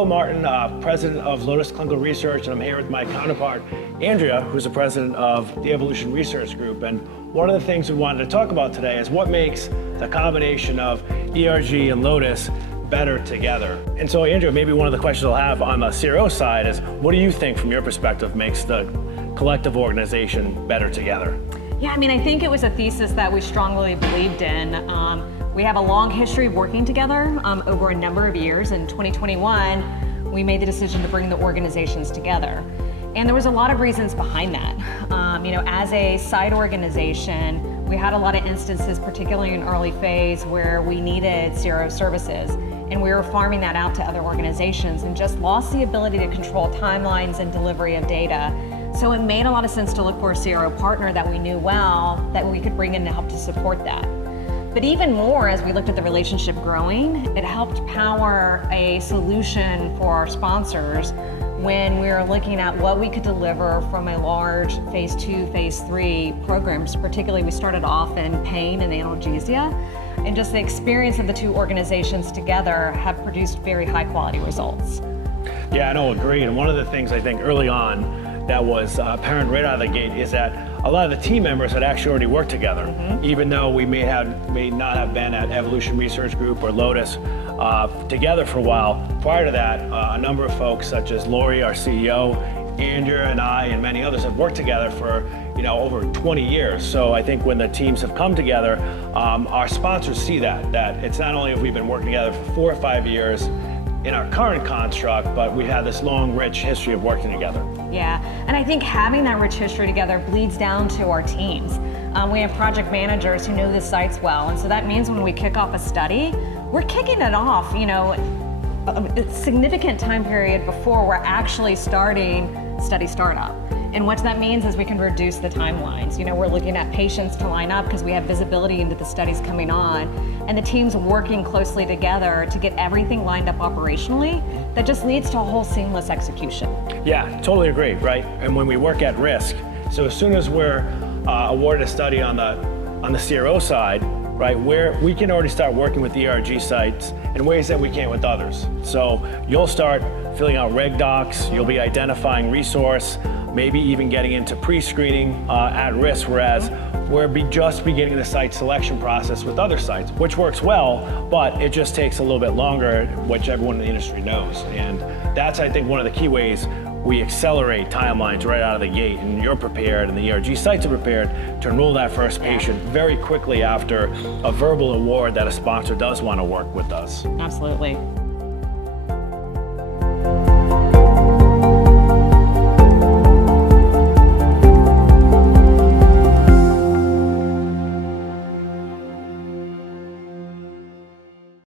Bill Martin, president of Lotus Clinical Research, and I'm here with my counterpart, Andrea, who's the president of the Evolution Research Group. And one of the things we wanted to talk about today is what makes the combination of ERG and Lotus better together. And so, Andrea, maybe one of the questions I'll have on the CRO side is, what do you think, from your perspective, makes the collective organization better together? Yeah, I mean, I think it was a thesis that we strongly believed in. We have a long history of working together over a number of years. In 2021, we made the decision to bring the organizations together. And there was a lot of reasons behind that. As a side organization, we had a lot of instances, particularly in early phase, where we needed CRO services. And we were farming that out to other organizations and just lost the ability to control timelines and delivery of data. So it made a lot of sense to look for a CRO partner that we knew well, that we could bring in to help to support that. But even more, as we looked at the relationship growing, it helped power a solution for our sponsors when we were looking at what we could deliver from a large phase 2, phase 3 programs. Particularly, we started off in pain and analgesia, and just the experience of the two organizations together have produced very high quality results. Yeah, I know, agreed. And one of the things I think early on that was apparent right out of the gate is that a lot of the team members had actually already worked together. Even though we may not have been at Evolution Research Group or Lotus together for a while. Prior to that, a number of folks such as Lori, our CEO, Andrea and I, and many others have worked together for over 20 years. So I think when the teams have come together, our sponsors see that it's not only have we been working together for 4 or 5 years in our current construct, but we've had this long, rich history of working together. Yeah, and I think having that rich history together bleeds down to our teams. We have project managers who know the sites well, and so that means when we kick off a study, we're kicking it off, a significant time period before we're actually starting study startup. And what that means is we can reduce the timelines. We're looking at patients to line up because we have visibility into the studies coming on, and the team's working closely together to get everything lined up operationally. That just leads to a whole seamless execution. Yeah, totally agree, right? And when we work at risk, so as soon as we're awarded a study on the CRO side, right, where we can already start working with the ERG sites in ways that we can't with others. So you'll start filling out reg docs, you'll be identifying resource, maybe even getting into pre-screening at risk, whereas we're just beginning the site selection process with other sites, which works well, but it just takes a little bit longer, which everyone in the industry knows. And that's, I think, one of the key ways we accelerate timelines right out of the gate, and you're prepared and the ERG sites are prepared to enroll that first patient very quickly after a verbal award that a sponsor does want to work with us. Absolutely.